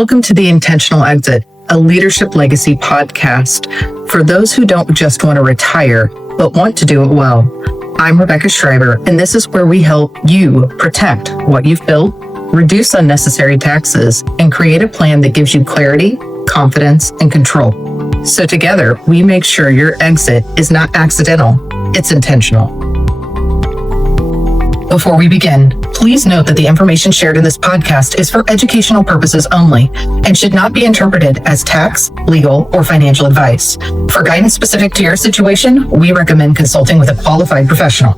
Welcome to The Intentional Exit, a leadership legacy podcast for those who don't just want to retire, but want to do it well. I'm Rebecca Schriver, and this is where we help you protect what you've built, reduce unnecessary taxes, and create a plan that gives you clarity, confidence, and control. So together, we make sure your exit is not accidental, it's intentional. Before we begin, please note that the information shared in this podcast is for educational purposes only and should not be interpreted as tax, legal, or financial advice. For guidance specific to your situation, we recommend consulting with a qualified professional.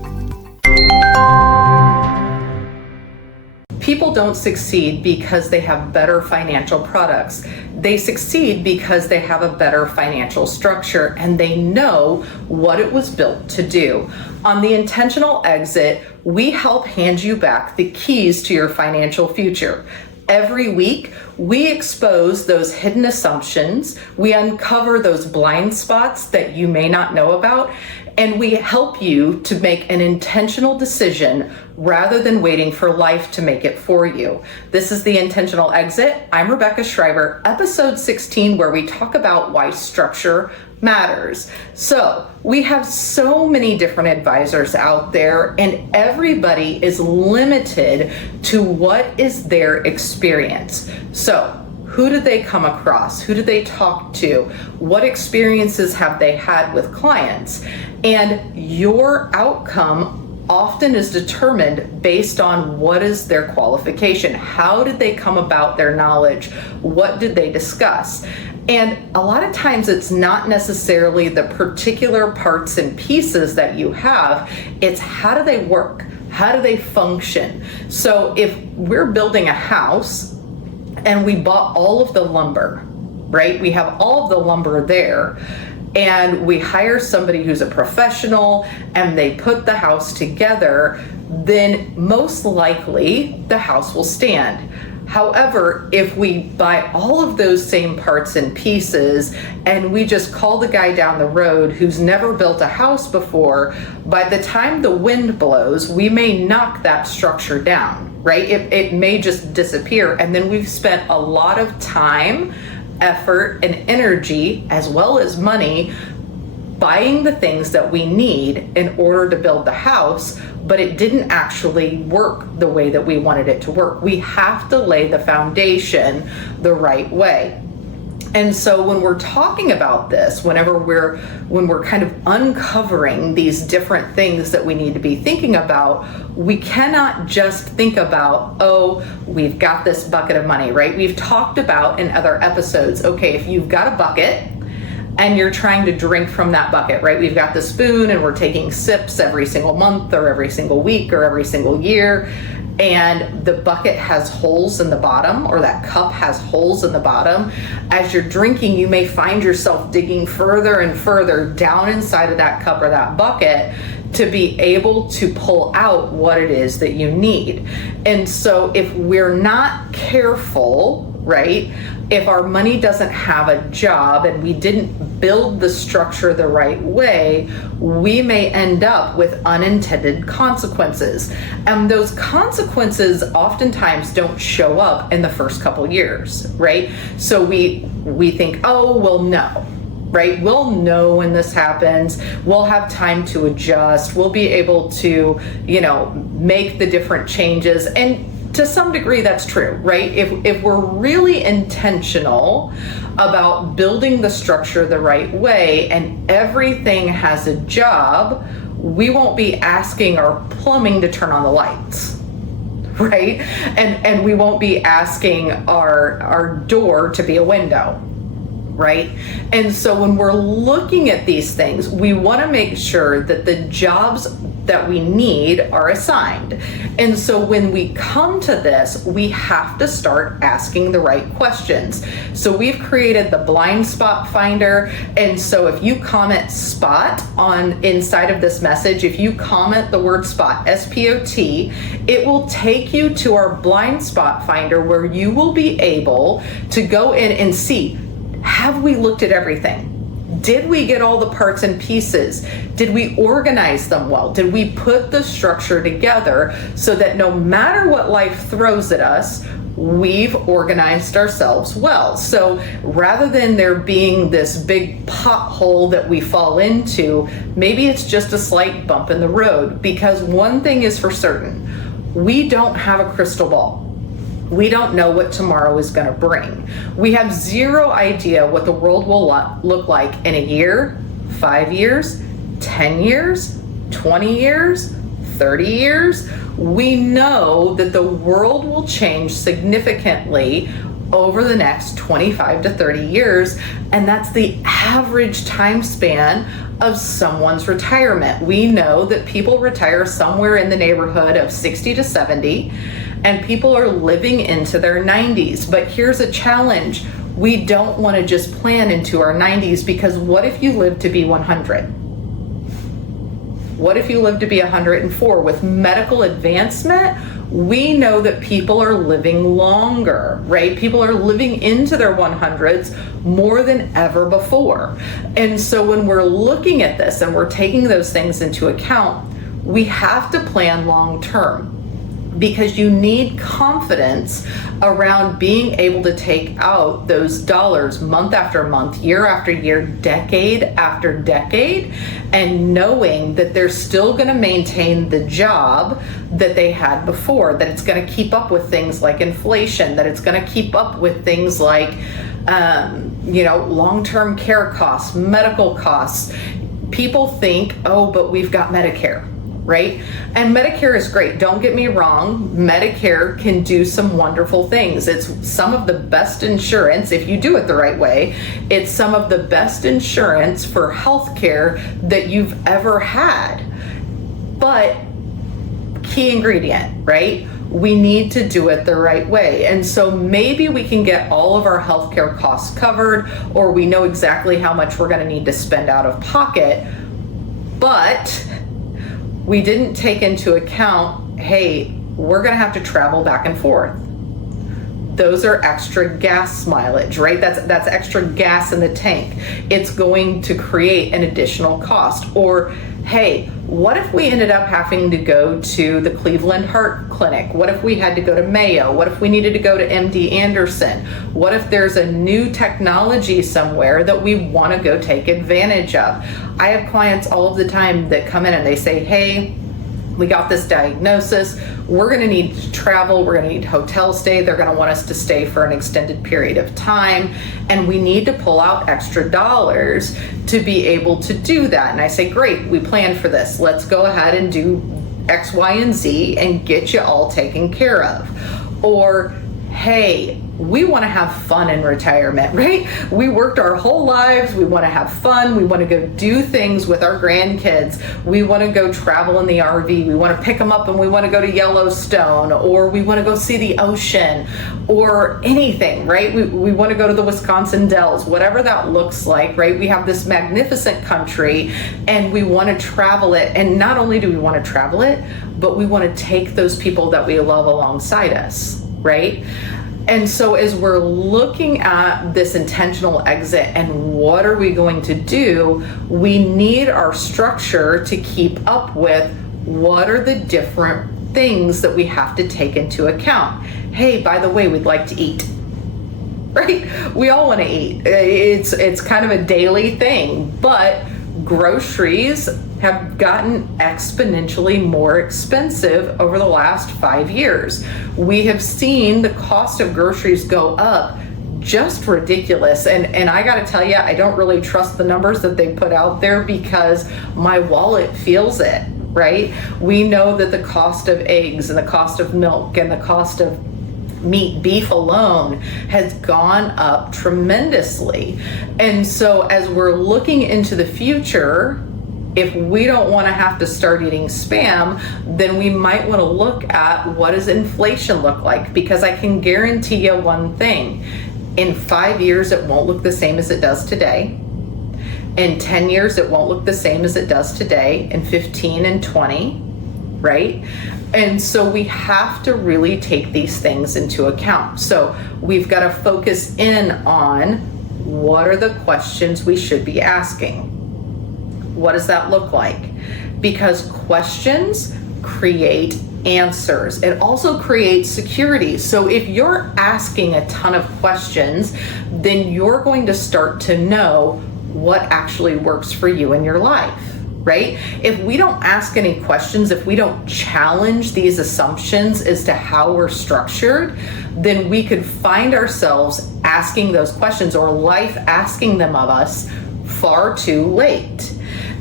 People don't succeed because they have better financial products. They succeed because they have a better financial structure and they know what it was built to do. On The Intentional Exit, we help hand you back the keys to your financial future. Every week, we expose those hidden assumptions, we uncover those blind spots that you may not know about, and we help you to make an intentional decision rather than waiting for life to make it for you. This is The Intentional Exit. I'm Rebecca Schriver, episode 16, where we talk about why structure matters. So we have so many different advisors out there, and everybody is limited to what is their experience. So who did they come across? Who did they talk to? What experiences have they had with clients? And your outcome often is determined based on what is their qualification. How did they come about their knowledge? What did they discuss? And a lot of times it's not necessarily the particular parts and pieces that you have, it's how do they work? How do they function? So if we're building a house and we bought all of the lumber, right? We have all of the lumber there, and we hire somebody who's a professional and they put the house together, then most likely the house will stand. However, if we buy all of those same parts and pieces and we just call the guy down the road who's never built a house before, by the time the wind blows, we may knock that structure down, right? It may just disappear. And then we've spent a lot of time, effort, and energy, as well as money, buying the things that we need in order to build the house, but it didn't actually work the way that we wanted it to work. We have to lay the foundation the right way. And so when we're talking about this, when we're kind of uncovering these different things that we need to be thinking about, we cannot just think about, oh, we've got this bucket of money, right? We've talked about in other episodes, okay, if you've got a bucket and you're trying to drink from that bucket, right? We've got the spoon and we're taking sips every single month or every single week or every single year, and the bucket has holes in the bottom, or that cup has holes in the bottom. As you're drinking, you may find yourself digging further and further down inside of that cup or that bucket to be able to pull out what it is that you need. And so if we're not careful, right, if our money doesn't have a job and we didn't build the structure the right way, we may end up with unintended consequences. And those consequences oftentimes don't show up in the first couple years, right? So we think, oh, we'll know, right? We'll know when this happens. We'll have time to adjust. We'll be able to, make the different changes. And to some degree, that's true, right? If we're really intentional about building the structure the right way and everything has a job, we won't be asking our plumbing to turn on the lights, right? And we won't be asking our door to be a window, right? And so when we're looking at these things, we want to make sure that the jobs that we need are assigned. And so when we come to this, we have to start asking the right questions. So we've created the blind spot finder. And so if you comment spot on inside of this message, if you comment the word spot, S-P-O-T, it will take you to our blind spot finder where you will be able to go in and see, have we looked at everything? Did we get all the parts and pieces? Did we organize them well? Did we put the structure together so that no matter what life throws at us, we've organized ourselves well. So rather than there being this big pothole that we fall into, maybe it's just a slight bump in the road, because one thing is for certain, we don't have a crystal ball. We don't know what tomorrow is going to bring. We have zero idea what the world will look like in a year, 5 years, 10 years, 20 years, 30 years. We know that the world will change significantly over the next 25 to 30 years, and that's the average time span of someone's retirement. We know that people retire somewhere in the neighborhood of 60 to 70, and people are living into their 90s. But here's a challenge. We don't want to just plan into our 90s, because what if you live to be 100? What if you live to be 104? With medical advancement, we know that people are living longer, right? People are living into their 100s more than ever before. And so when we're looking at this and we're taking those things into account, we have to plan long term, because you need confidence around being able to take out those dollars month after month, year after year, decade after decade, and knowing that they're still going to maintain the job that they had before, that it's going to keep up with things like inflation, that it's going to keep up with things like long-term care costs, medical costs. People think, oh, but we've got Medicare, right? And Medicare is great. Don't get me wrong. Medicare can do some wonderful things. It's some of the best insurance, if you do it the right way. It's some of the best insurance for healthcare that you've ever had. But key ingredient, right? We need to do it the right way. And so maybe we can get all of our healthcare costs covered, or we know exactly how much we're going to need to spend out of pocket, but we didn't take into account, hey, we're going to have to travel back and forth. Those are extra gas mileage, right? That's extra gas in the tank. It's going to create an additional cost. Or, hey, what if we ended up having to go to the Cleveland Heart Clinic? What if we had to go to Mayo? What if we needed to go to MD Anderson? What if there's a new technology somewhere that we want to go take advantage of? I have clients all of the time that come in and they say, hey, we got this diagnosis. We're going to need to travel. We're going to need hotel stay. They're going to want us to stay for an extended period of time. And we need to pull out extra dollars to be able to do that. And I say, great, we planned for this. Let's go ahead and do X, Y, and Z and get you all taken care of. Or, hey, we want to have fun in retirement, right? We worked our whole lives. We want to have fun. We want to go do things with our grandkids. We want to go travel in the RV. We want to pick them up and we want to go to Yellowstone, or we want to go see the ocean, or anything, right? We want to go to the Wisconsin Dells, whatever that looks like, right? We have this magnificent country and we want to travel it. And not only do we want to travel it, but we want to take those people that we love alongside us, right? And so as we're looking at this intentional exit and what are we going to do, we need our structure to keep up with what are the different things that we have to take into account. Hey, by the way, we'd like to eat, right? We all want to eat. It's kind of a daily thing, but groceries have gotten exponentially more expensive over the last 5 years. We have seen the cost of groceries go up just ridiculous. And I got to tell you, I don't really trust the numbers that they put out there because my wallet feels it, right? We know that the cost of eggs and the cost of milk and the cost of meat, beef alone, has gone up tremendously. And so as we're looking into the future, if we don't want to have to start eating Spam, then we might want to look at what does inflation look like, because I can guarantee you one thing. In 5 years, it won't look the same as it does today. In 10 years, it won't look the same as it does today. In 15 and 20, right? And so we have to really take these things into account. So we've got to focus in on what are the questions we should be asking. What does that look like? Because questions create answers. It also creates security. So if you're asking a ton of questions, then you're going to start to know what actually works for you in your life, right? If we don't ask any questions, if we don't challenge these assumptions as to how we're structured, then we could find ourselves asking those questions, or life asking them of us, far too late.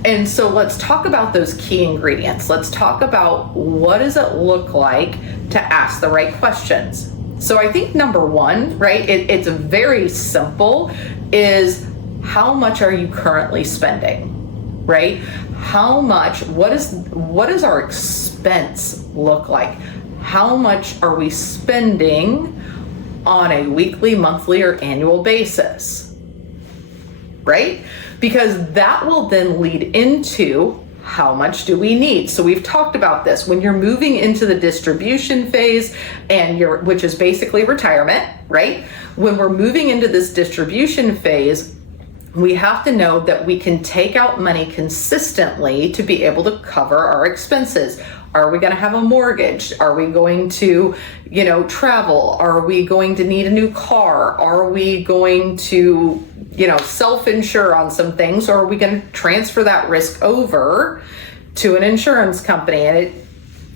And so let's talk about those key ingredients. Let's talk about what does it look like to ask the right questions. So I think number one, right, it's very simple, is how much are you currently spending, right? How much, what does our expense look like? How much are we spending on a weekly, monthly, or annual basis, right? Because that will then lead into how much do we need. So we've talked about this. When you're moving into the distribution phase, which is basically retirement, right? When we're moving into this distribution phase, we have to know that we can take out money consistently to be able to cover our expenses. Are we going to have a mortgage? Are we going to, travel? Are we going to need a new car? Are we going to, self-insure on some things? Or are we going to transfer that risk over to an insurance company? And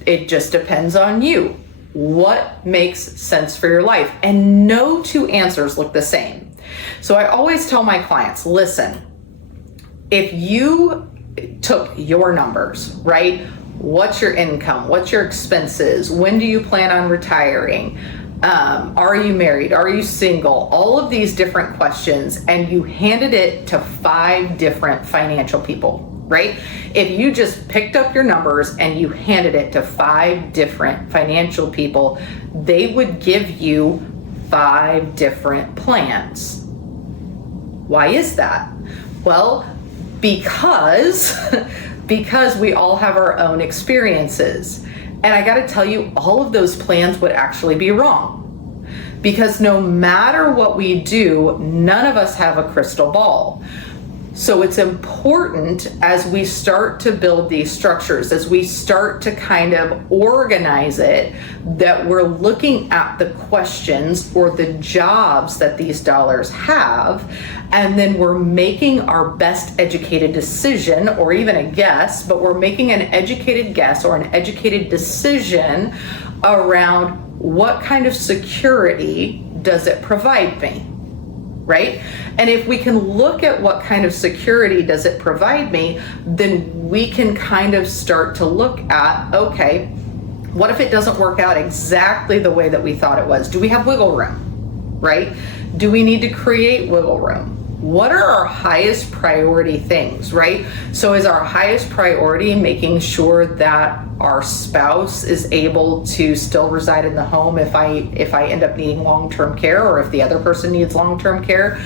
it just depends on you. What makes sense for your life? And no two answers look the same. So I always tell my clients, listen, if you took your numbers, right? What's your income? What's your expenses? When do you plan on retiring? Are you married? Are you single? All of these different questions, and you handed it to 5 different financial people, right? If you just picked up your numbers and you handed it to 5 different financial people, they would give you 5 different plans. Why is that? Well, because we all have our own experiences. And I got to tell you, all of those plans would actually be wrong. Because no matter what we do, none of us have a crystal ball. So it's important as we start to build these structures, as we start to kind of organize it, that we're looking at the questions or the jobs that these dollars have, and then we're making our best educated decision, or even a guess, but we're making an educated guess or an educated decision around what kind of security does it provide me, right? And if we can look at what kind of security does it provide me, then we can kind of start to look at, okay, what if it doesn't work out exactly the way that we thought it was? Do we have wiggle room, right? Do we need to create wiggle room? What are our highest priority things, right? So is our highest priority making sure that our spouse is able to still reside in the home if I end up needing long-term care, or if the other person needs long-term care?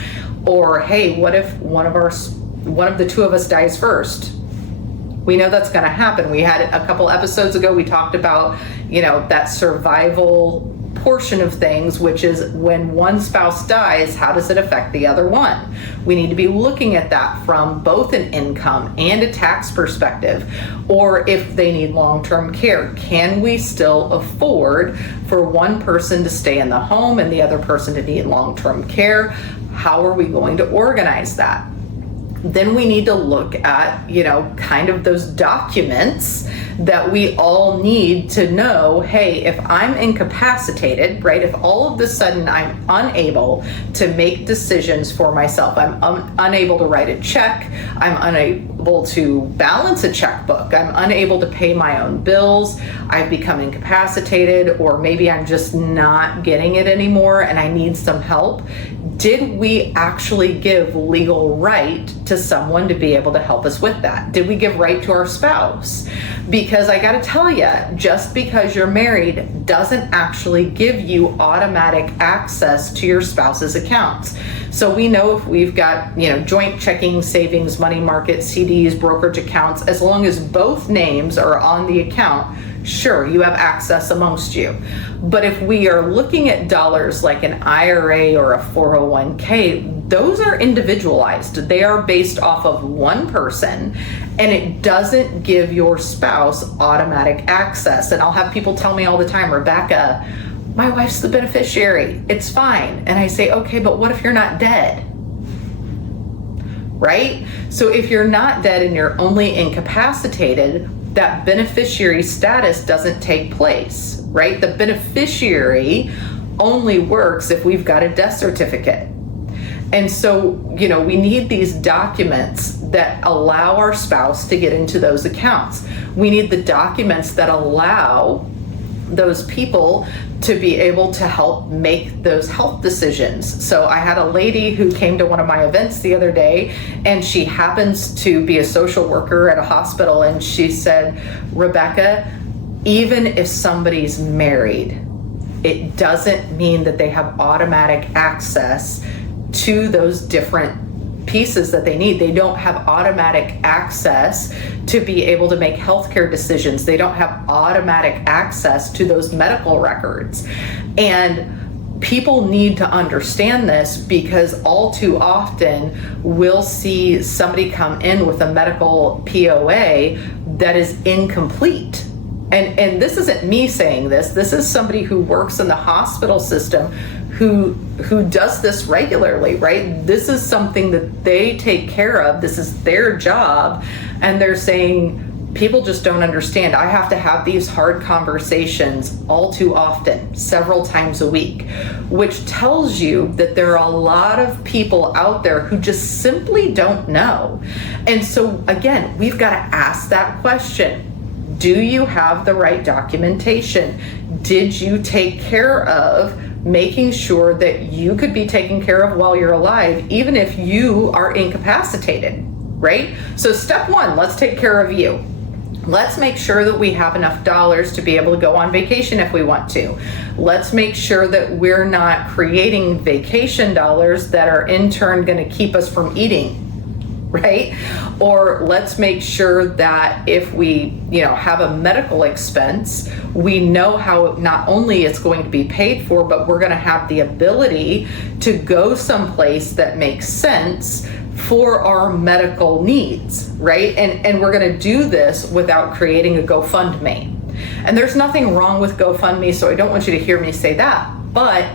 Or hey, what if one of the two of us dies first? We know that's going to happen. We had a couple episodes ago, we talked about, that survival portion of things, which is when one spouse dies, how does it affect the other one? We need to be looking at that from both an income and a tax perspective. Or if they need long-term care, can we still afford for one person to stay in the home and the other person to need long-term care? How are we going to organize that? Then we need to look at, kind of those documents that we all need to know, hey, if I'm incapacitated, right? If all of a sudden I'm unable to make decisions for myself, I'm unable to write a check, I'm unable to balance a checkbook, I'm unable to pay my own bills, I've become incapacitated, or maybe I'm just not getting it anymore and I need some help. Did we actually give legal right to someone to be able to help us with that? Did we give right to our spouse? Because I got to tell you, just because you're married doesn't actually give you automatic access to your spouse's accounts. So we know if we've got, joint checking, savings, money market, CDs, brokerage accounts, as long as both names are on the account, sure, you have access amongst you. But if we are looking at dollars like an IRA or a 401k, those are individualized. They are based off of one person, and it doesn't give your spouse automatic access. And I'll have people tell me all the time, Rebecca, my wife's the beneficiary. It's fine. And I say, okay, but what if you're not dead? Right? So if you're not dead and you're only incapacitated, that beneficiary status doesn't take place, right? The beneficiary only works if we've got a death certificate. And so, we need these documents that allow our spouse to get into those accounts. We need the documents that allow those people to be able to help make those health decisions. So I had a lady who came to one of my events the other day, and she happens to be a social worker at a hospital, and she said, Rebecca, even if somebody's married, it doesn't mean that they have automatic access to those different pieces that they need. They don't have automatic access to be able to make healthcare decisions. They don't have automatic access to those medical records. And people need to understand this, because all too often we'll see somebody come in with a medical POA that is incomplete. And this isn't me saying this. This is somebody who works in the hospital system who does this regularly, right? This is something that they take care of. This is their job. And they're saying, people just don't understand. I have to have these hard conversations all too often, several times a week, which tells you that there are a lot of people out there who just simply don't know. And so again, we've got to ask that question. Do you have the right documentation? Did you take care of making sure that you could be taken care of while you're alive, even if you are incapacitated, right? So step one, let's take care of you. Let's make sure that we have enough dollars to be able to go on vacation if we want to. Let's make sure that we're not creating vacation dollars that are in turn going to keep us from eating, right? Or let's make sure that if we, have a medical expense, we know how not only it's going to be paid for, but we're going to have the ability to go someplace that makes sense for our medical needs, right? And we're going to do this without creating a GoFundMe. And there's nothing wrong with GoFundMe, so I don't want you to hear me say that, but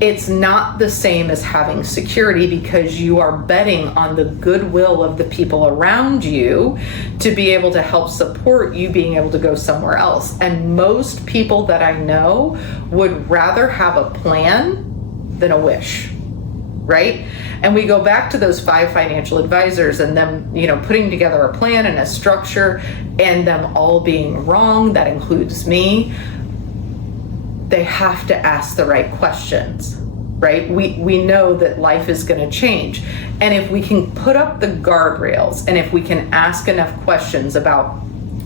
it's not the same as having security, because you are betting on the goodwill of the people around you to be able to help support you being able to go somewhere else. And most people that I know would rather have a plan than a wish, right? And we go back to those 5 financial advisors and them, putting together a plan and a structure, and them all being wrong. That includes me. They have to ask the right questions, right? We know that life is going to change. And if we can put up the guardrails, and if we can ask enough questions about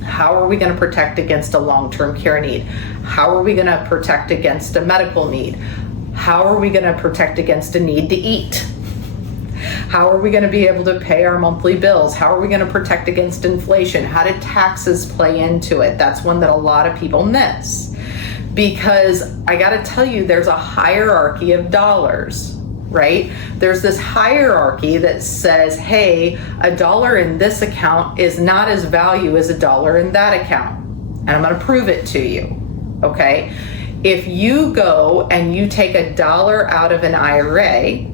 how are we going to protect against a long-term care need? How are we going to protect against a medical need? How are we going to protect against a need to eat? How are we going to be able to pay our monthly bills? How are we going to protect against inflation? How do taxes play into it? That's one that a lot of people miss. Because I got to tell you, there's a hierarchy of dollars, right? There's this hierarchy that says, hey, $1 in this account is not as value as $1 in that account. And I'm going to prove it to you, okay? If you go and you take $1 out of an IRA,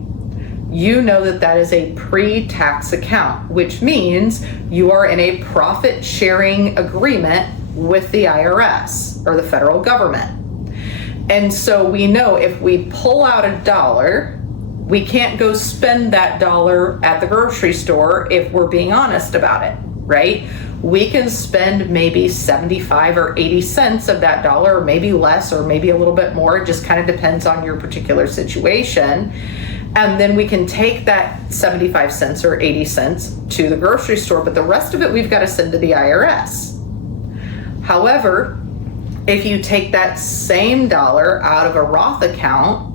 you know that that is a pre-tax account, which means you are in a profit sharing agreement with the IRS or the federal government. And so we know if we pull out $1, we can't go spend that $1 at the grocery store if we're being honest about it, right? We can spend maybe 75 or 80 cents of that $1, or maybe less, or maybe a little bit more. It just kind of depends on your particular situation. And then we can take that 75 cents or 80 cents to the grocery store, but the rest of it we've got to send to the IRS. However, if you take that same $1 out of a Roth account,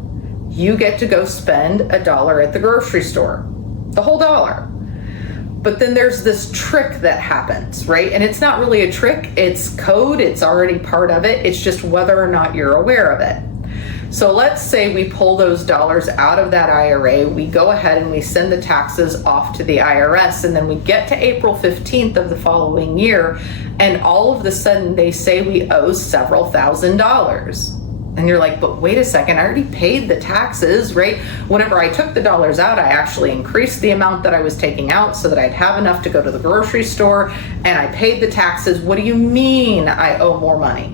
you get to go spend $1 at the grocery store, the whole $1. But then there's this trick that happens, right? And it's not really a trick, it's code, it's already part of it. It's just whether or not you're aware of it. So let's say we pull those dollars out of that IRA, we go ahead and we send the taxes off to the IRS, and then we get to April 15th of the following year, and all of a sudden they say we owe several $1,000s. And you're like, but wait a second, I already paid the taxes, right? Whenever I took the dollars out, I actually increased the amount that I was taking out so that I'd have enough to go to the grocery store, and I paid the taxes. What do you mean I owe more money?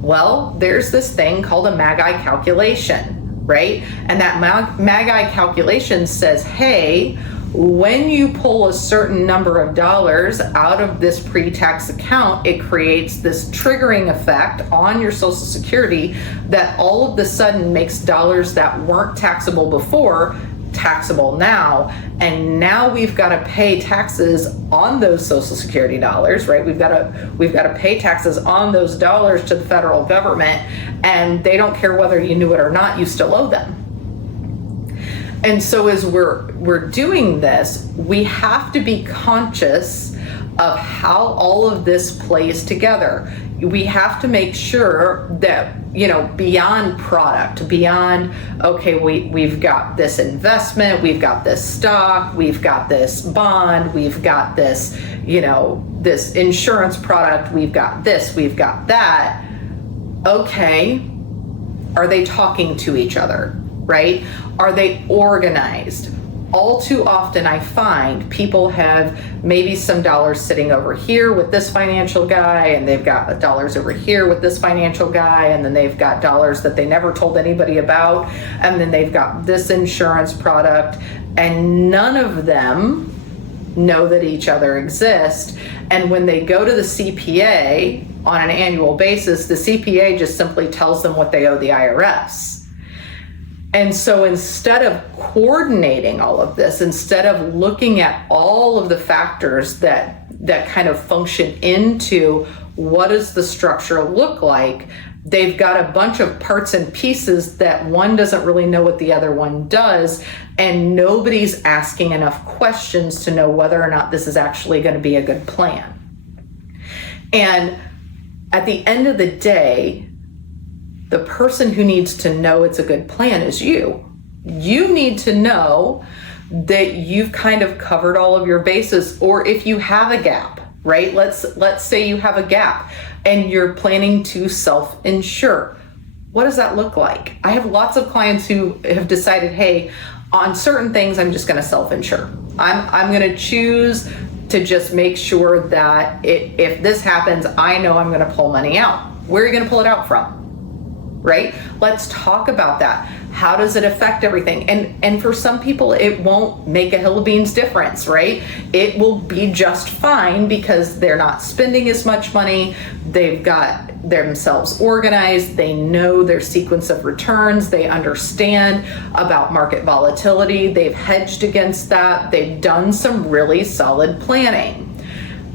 Well, there's this thing called a MAGI calculation, right? And that MAGI calculation says, hey, when you pull a certain number of dollars out of this pre-tax account, it creates this triggering effect on your Social Security that all of a sudden makes dollars that weren't taxable before taxable now. And now we've got to pay taxes on those Social Security dollars, right? We've got to pay taxes on those dollars to the federal government, and they don't care whether you knew it or not, you still owe them. And so as we're doing this, we have to be conscious of how all of this plays together. We have to make sure that, beyond product, beyond, okay, we've got this investment, we've got this stock, we've got this bond, we've got this, this insurance product, we've got this, we've got that. Okay, are they talking to each other, right? Are they organized? All too often I find people have maybe some dollars sitting over here with this financial guy, and they've got dollars over here with this financial guy, and then they've got dollars that they never told anybody about, and then they've got this insurance product, and none of them know that each other exist. And when they go to the CPA on an annual basis, the CPA just simply tells them what they owe the IRS. And so instead of coordinating all of this, instead of looking at all of the factors that kind of function into what does the structure look like, they've got a bunch of parts and pieces that one doesn't really know what the other one does, and nobody's asking enough questions to know whether or not this is actually going to be a good plan. And at the end of the day, the person who needs to know it's a good plan is you. You need to know that you've kind of covered all of your bases, or if you have a gap, right? Let's say you have a gap and you're planning to self-insure. What does that look like? I have lots of clients who have decided, hey, on certain things, I'm just going to self-insure. I'm going to choose to just make sure that if this happens, I know I'm going to pull money out. Where are you going to pull it out from? Right? Let's talk about that. How does it affect everything? And for some people, it won't make a hill of beans difference, right? It will be just fine because they're not spending as much money. They've got themselves organized. They know their sequence of returns. They understand about market volatility. They've hedged against that. They've done some really solid planning.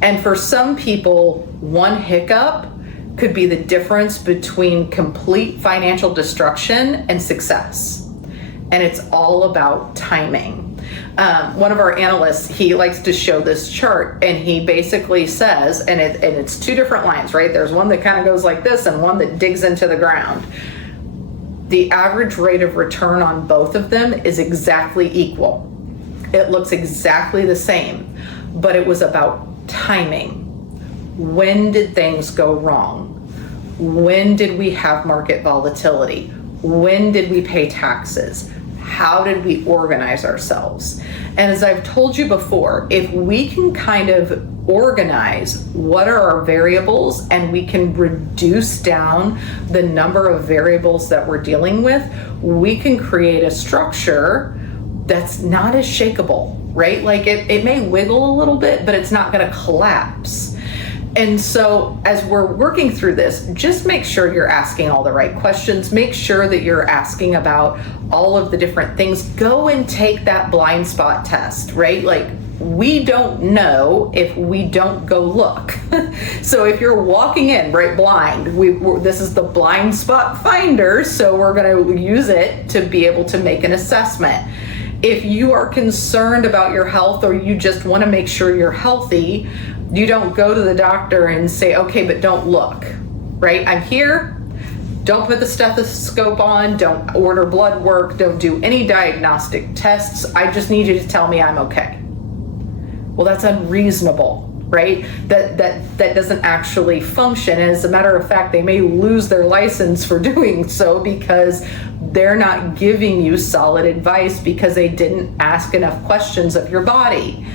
And for some people, one hiccup could be the difference between complete financial destruction and success. And it's all about timing. One of our analysts, he likes to show this chart, and he basically says, and it's two different lines, right? There's one that kind of goes like this and one that digs into the ground. The average rate of return on both of them is exactly equal. It looks exactly the same, but it was about timing. When did things go wrong? When did we have market volatility? When did we pay taxes? How did we organize ourselves? And as I've told you before, if we can kind of organize what are our variables and we can reduce down the number of variables that we're dealing with, we can create a structure that's not as shakeable, right? Like it may wiggle a little bit, but it's not going to collapse. And so as we're working through this, just make sure you're asking all the right questions. Make sure that you're asking about all of the different things. Go and take that blind spot test, right? Like, we don't know if we don't go look. So if you're walking in right blind, this is the blind spot finder, so we're going to use it to be able to make an assessment. If you are concerned about your health or you just want to make sure you're healthy, you don't go to the doctor and say, okay, but don't look, right? I'm here. Don't put the stethoscope on. Don't order blood work. Don't do any diagnostic tests. I just need you to tell me I'm okay. Well, that's unreasonable, right? That doesn't actually function. As a matter of fact, they may lose their license for doing so because they're not giving you solid advice because they didn't ask enough questions of your body.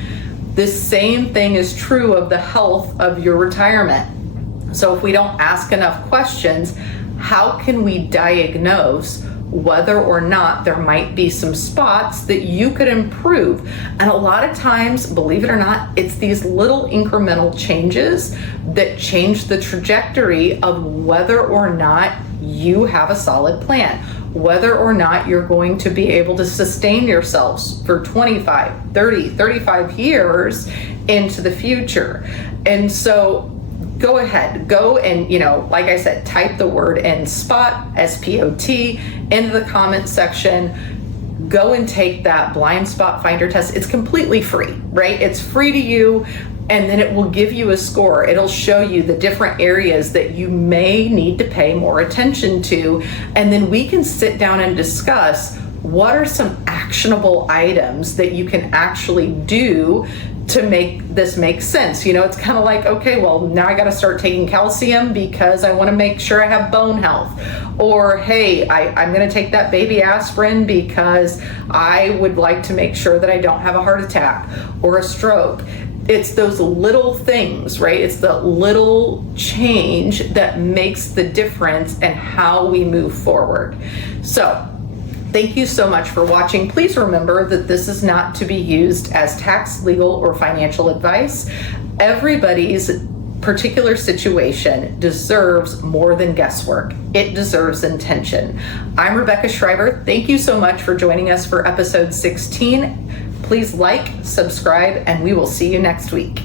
The same thing is true of the health of your retirement. So if we don't ask enough questions, how can we diagnose whether or not there might be some spots that you could improve? And a lot of times, believe it or not, it's these little incremental changes that change the trajectory of whether or not you have a solid plan, whether or not you're going to be able to sustain yourselves for 25, 30, 35 years into the future. And so go ahead, go and, like I said, type the word in SPOT, S-P-O-T, into the comment section. Go and take that blind spot finder test. It's completely free, right? It's free to you, and then it will give you a score. It'll show you the different areas that you may need to pay more attention to, and then we can sit down and discuss what are some actionable items that you can actually do to make this make sense. It's kind of like, okay, well, now I got to start taking calcium because I want to make sure I have bone health. Or, hey, I'm going to take that baby aspirin because I would like to make sure that I don't have a heart attack or a stroke. It's those little things, right? It's the little change that makes the difference in how we move forward. So, thank you so much for watching. Please remember that this is not to be used as tax, legal, or financial advice. Everybody's particular situation deserves more than guesswork. It deserves intention. I'm Rebecca Schriver. Thank you so much for joining us for episode 16. Please like, subscribe, and we will see you next week.